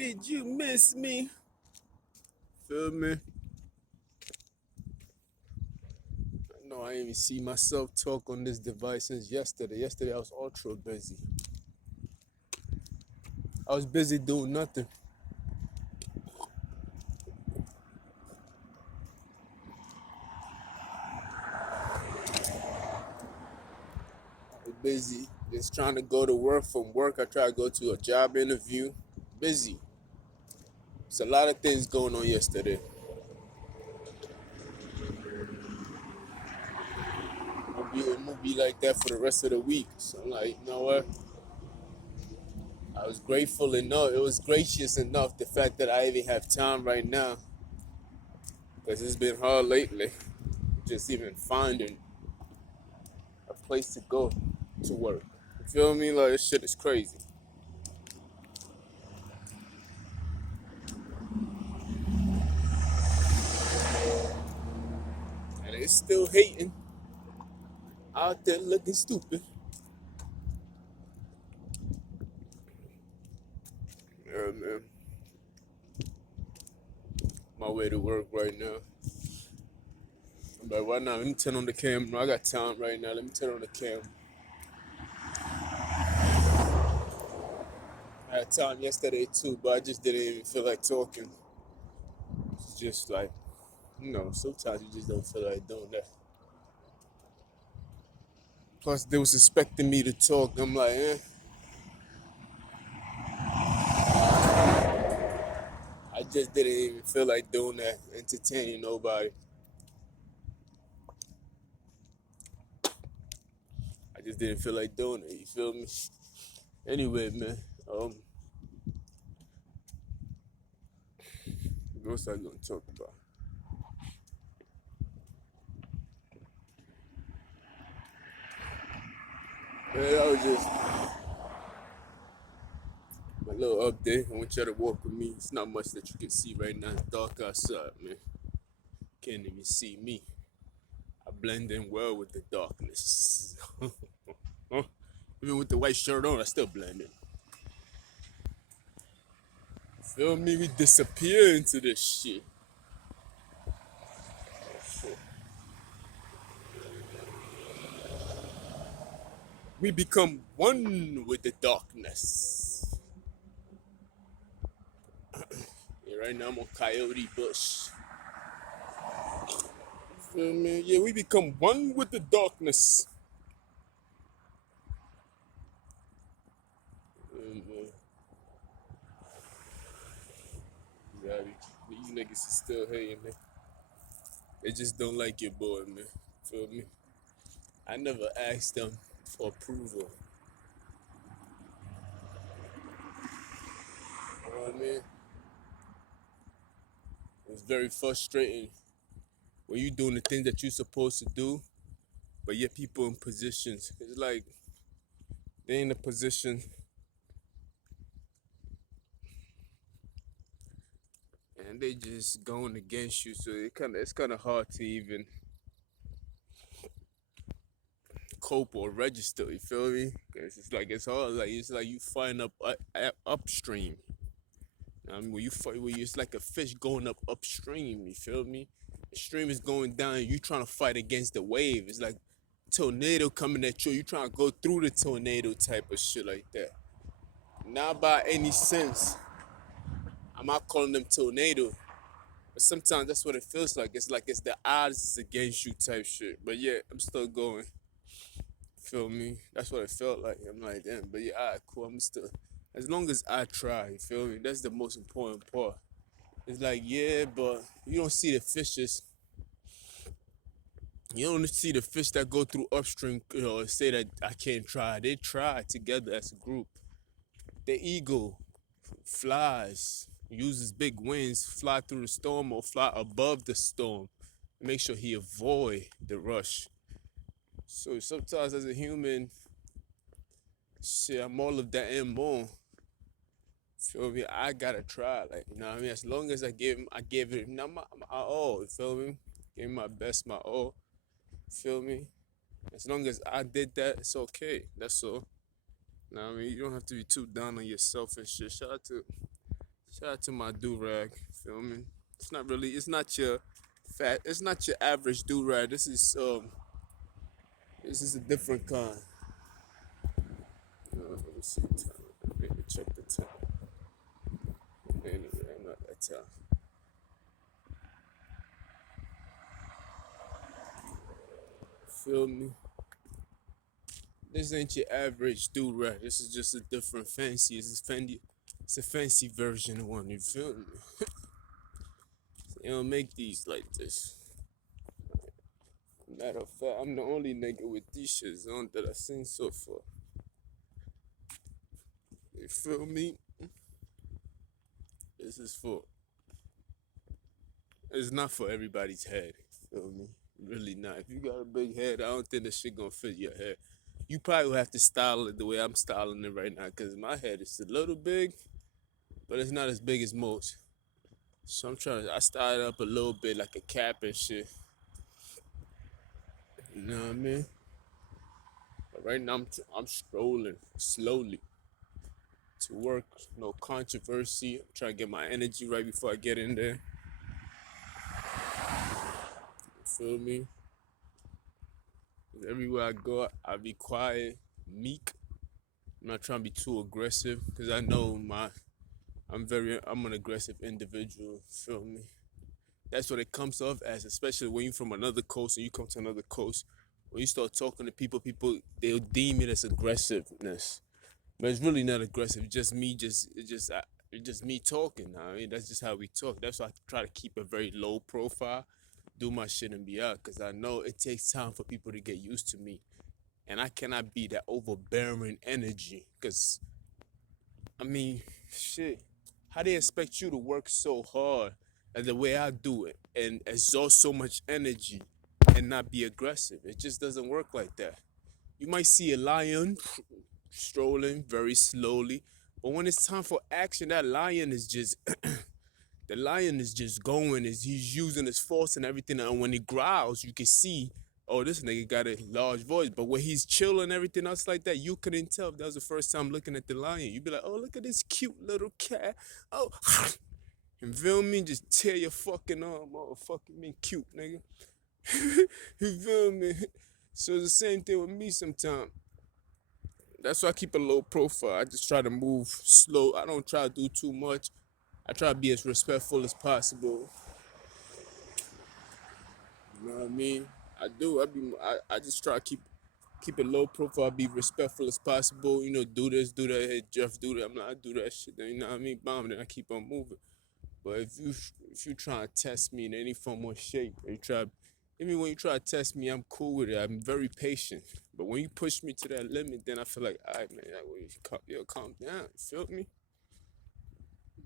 Did you miss me? Feel me? I know I ain't even see myself talk on this device since yesterday. Yesterday I was ultra busy. I was busy doing nothing. I was busy just trying to go to work. From work, I tried to go to a job interview. Busy. It's a lot of things going on yesterday. It will be like that for the rest of the week. So I'm like, you know what? I was grateful enough. It was gracious enough the fact that I even have time right now, because it's been hard lately. Just even finding a place to go to work. You feel me? Like, this shit is crazy. And they still hating out there looking stupid. Yeah, man. My way to work right now. I'm like, why not? Let me turn on the camera. I got time right now. Let me turn on the camera. I had time yesterday too, but I just didn't even feel like talking. It's just like, sometimes you just don't feel like doing that. Plus, they was expecting me to talk. I'm like, I just didn't even feel like doing that, entertaining nobody. I just didn't feel like doing it. You feel me? Anyway, man. What was I gonna talk about? Man, that was just my little update. I want y'all to walk with me. It's not much that you can see right now. It's dark outside, man. Can't even see me. I blend in well with the darkness. Huh? Even with the white shirt on, I still blend in. Feel me? We disappear into this shit. We become one with the darkness. Yeah, right now I'm on Coyote Bush. Feel me? Yeah, we become one with the darkness. Man. Exactly. These niggas is still hating, man. They just don't like your boy, man. Feel me? I never asked them for approval. You know what I mean? It's very frustrating when you doing the things that you're supposed to do, but yet people in positions. It's like they in a position and they just going against you. So it's kind of hard to even cope or register. You feel me? 'Cause it's like it's hard. Like it's like you find up upstream. I mean, when it's like a fish going up upstream. You feel me? The stream is going down. You trying to fight against the wave. It's like tornado coming at you. You trying to go through the tornado type of shit like that. Not by any sense. I'm not calling them tornado, but sometimes that's what it feels like. It's like it's the odds against you type shit. But yeah, I'm still going. Feel me? That's what it felt like. I'm like, damn, but yeah, alright, cool. I'm still, as long as I try, you feel me? That's the most important part. It's like, yeah, but you don't see the fishes. You don't see the fish that go through upstream, say that I can't try. They try together as a group. The eagle flies, uses big wings, fly through the storm or fly above the storm. Make sure he avoid the rush. So sometimes as a human, shit, I'm all of that and more. Feel me? I gotta try, like, you know what I mean? As long as I gave it not my all, you feel me? Gave my best, my all, feel me? As long as I did that, it's okay. That's all. You know what I mean? You don't have to be too down on yourself and shit. Shout out to Shout out to my do rag. Feel me? It's not really. It's not your fat. It's not your average do rag. This is a different kind. Let me see the time. Let me check the time. Anyway, I'm not that time. Feel me? This ain't your average do rag. This is just a different fancy. It's a fancy version of one. You feel me? They don't make these like this. Matter of fact, I'm the only nigga with these shits on that I seen so far. You feel me? This is for. It's not for everybody's head. Feel me? Really not. If you got a big head, I don't think this shit gonna fit your head. You probably will have to style it the way I'm styling it right now, cause my head is a little big, but it's not as big as most. So I style it up a little bit like a cap and shit. You know what I mean? But right now I'm strolling slowly to work. No controversy. I'm trying to get my energy right before I get in there. You feel me? Everywhere I go, I be quiet, meek. I'm not trying to be too aggressive because I know I'm an aggressive individual. Feel me? That's what it comes off as, especially when you're from another coast and you come to another coast. When you start talking to people they'll deem it as aggressiveness, but it's really not aggressive. It's just me, it's just me talking. I mean, that's just how we talk. That's why I try to keep a very low profile, do my shit and be out, because I know it takes time for people to get used to me, and I cannot be that overbearing energy. Because I mean, shit, how they expect you to work so hard and the way I do it and exhaust so much energy and not be aggressive? It just doesn't work like that. You might see a lion strolling very slowly, but when it's time for action, that lion is just the lion is just going. Is he's using his force and everything, and when he growls, you can see, oh, this nigga got a large voice. But when he's chilling and everything else like that, you couldn't tell if that was the first time looking at the lion. You'd be like, oh, look at this cute little cat. Oh, you feel me? Just tear your fucking arm off. Fucking me cute, nigga. You feel me? So it's the same thing with me sometimes. That's why I keep a low profile. I just try to move slow. I don't try to do too much. I try to be as respectful as possible. You know what I mean? I do. I just try to keep it low profile, be respectful as possible. You know, do this, do that. Hey, Jeff, do that. I'm not. I do that shit. Then, you know what I mean? Bomb. Then I keep on moving. But if you try to test me in any form or shape, or you try, even when you try to test me, I'm cool with it. I'm very patient. But when you push me to that limit, then I feel like, all right, man, calm down. You feel me?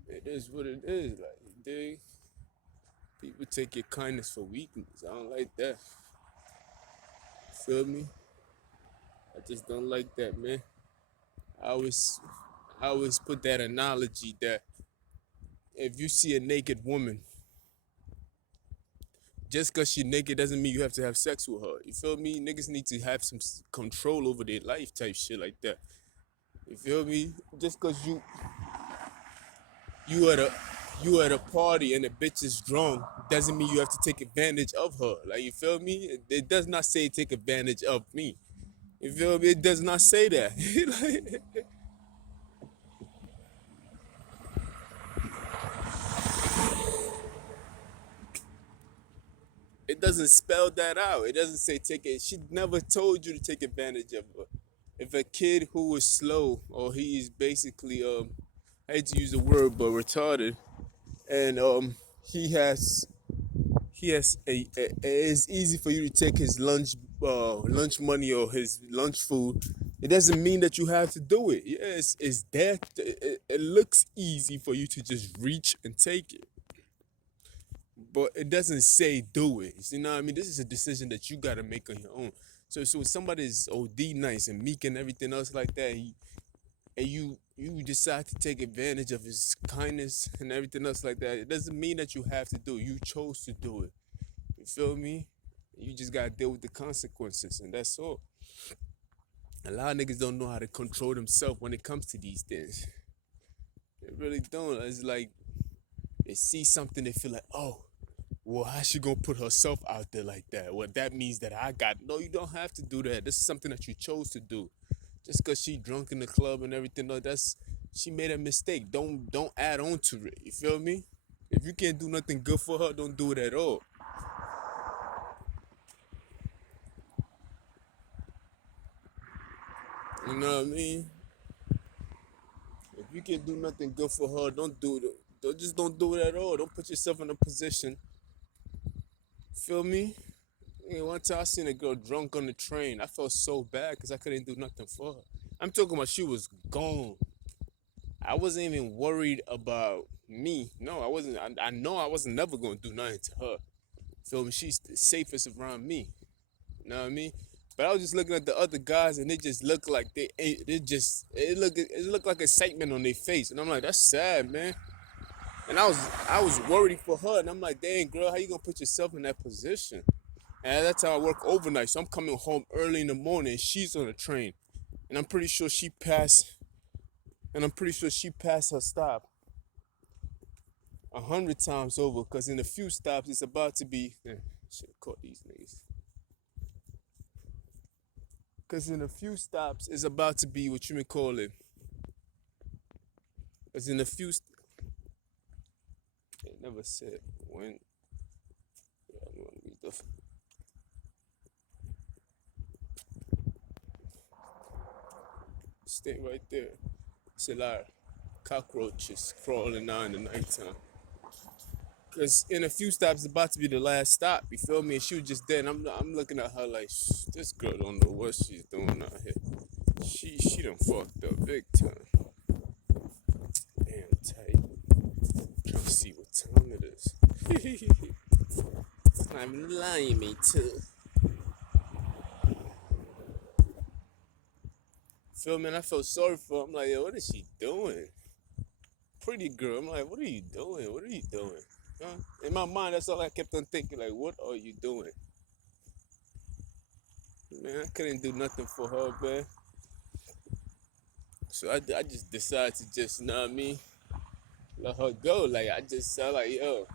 It is what it is. Like, you dig? People take your kindness for weakness. I don't like that. Feel me? I just don't like that, man. I always, I always put that analogy that if you see a naked woman, just because she naked doesn't mean you have to have sex with her. You feel me? Niggas need to have some control over their life type shit like that. You feel me? Just because you at a you at a party and the bitch is drunk doesn't mean you have to take advantage of her. Like, you feel me? It does not say take advantage of me. You feel me? It does not say that. Like, it doesn't spell that out. It doesn't say take it. She never told you to take advantage of her. If a kid who is slow or he is basically I hate to use the word but retarded, and he has it's easy for you to take his lunch money or his lunch food. It doesn't mean that you have to do it. Yes, it's there. It looks easy for you to just reach and take it, but it doesn't say do it. You know what I mean? This is a decision that you got to make on your own. So if somebody is OD nice and meek and everything else like that, and you decide to take advantage of his kindness and everything else like that, it doesn't mean that you have to do it. You chose to do it. You feel me? You just gotta deal with the consequences, and that's all. A lot of niggas don't know how to control themselves when it comes to these things. They really don't. It's like they see something, they feel like, oh, well, how she gonna put herself out there like that? Well, that means that I got. No, you don't have to do that. This is something that you chose to do. Just cause she drunk in the club and everything, no, that's she made a mistake. Don't add on to it. You feel me? If you can't do nothing good for her, don't do it at all. You know what I mean? If you can't do nothing good for her, don't do it. Don't do it at all. Don't put yourself in a position. Feel me? Yeah, one time I seen a girl drunk on the train. I felt so bad because I couldn't do nothing for her. I'm talking about she was gone. I wasn't even worried about me. No, I wasn't. I know I wasn't never gonna do nothing to her. Feel me? She's the safest around me. You know what I mean? But I was just looking at the other guys, and they just look like they ain't. It looked like excitement on their face, and I'm like, that's sad, man. And I was worried for her, and I'm like, dang, girl, how you gonna put yourself in that position? And at that time, I work overnight, so I'm coming home early in the morning. And she's on a train, and I'm pretty sure she passed. And I'm pretty sure she passed her stop 100 times over. Cause in a few stops, it's about to be. Should have caught these niggas. Cause in a few stops, it's about to be what you may call it. Cause in a few, they never said when. Yeah, I'm gonna read the. Stay right there. It's a lot of cockroaches crawling out in the nighttime. Cause in a few stops, it's about to be the last stop. You feel me? And she was just there, and I'm looking at her like, this girl don't know what she's doing out here. She done fucked up big time. Damn tight. Trying to see what time it is. I'm lying, me too. Feel me? And I felt sorry for her. I'm like, yo, what is she doing? Pretty girl. I'm like, what are you doing? What are you doing? Huh? In my mind, that's all I kept on thinking. Like, what are you doing? Man, I couldn't do nothing for her, man. So I just decided to just, you know what I mean, let her go. Like, I just said, like, yo,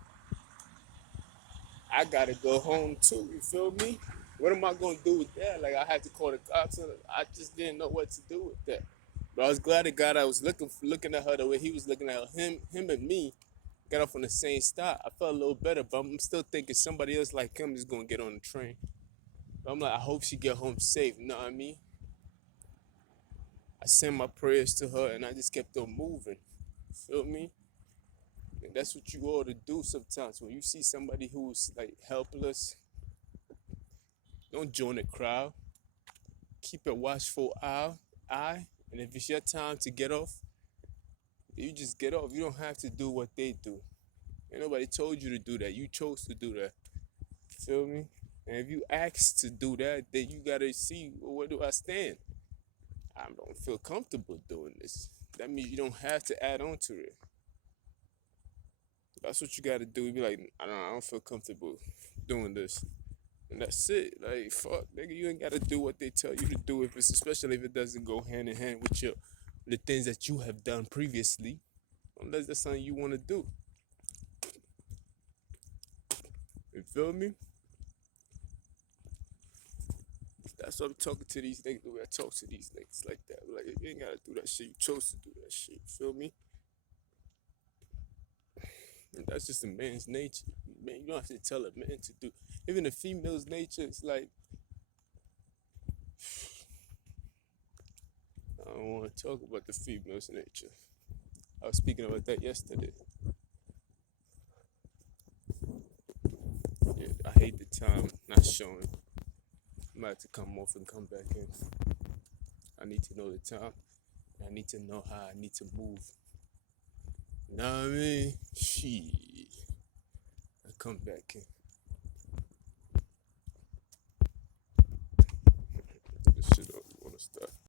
I gotta go home too. You feel me? What am I gonna do with that? Like, I had to call the cops. And I just didn't know what to do with that. But I was glad the guy that was looking at her the way he was looking at her, him and me got off on the same stop. I felt a little better, but I'm still thinking somebody else like him is gonna get on the train. But I'm like, I hope she get home safe. You know what I mean? I sent my prayers to her, and I just kept on moving. Feel me? And that's what you ought to do sometimes. When you see somebody who's like helpless, don't join the crowd. Keep a watchful eye. And if it's your time to get off, you just get off. You don't have to do what they do. Ain't nobody told you to do that. You chose to do that. Feel me? And if you ask to do that, then you gotta see, well, where do I stand? I don't feel comfortable doing this. That means you don't have to add on to it. That's what you gotta do. You be like, I don't feel comfortable doing this. And that's it. Like, fuck, nigga, you ain't gotta do what they tell you to do, if it's especially if it doesn't go hand in hand with the things that you have done previously. Unless that's something you wanna do. You feel me? That's why I'm talking to these niggas the way I talk to these niggas like that. Like, you ain't gotta do that shit. You chose to do that shit. You feel me? And that's just a man's nature. Man, you don't have to tell a man to do. Even a female's nature, it's like, I don't want to talk about the female's nature. I was speaking about that yesterday. Yeah, I hate the time not showing. I might have to come off and come back in. I need to know the time. I need to know how I need to move. You know what I mean? Shit. I come back in. This shit, I want to start.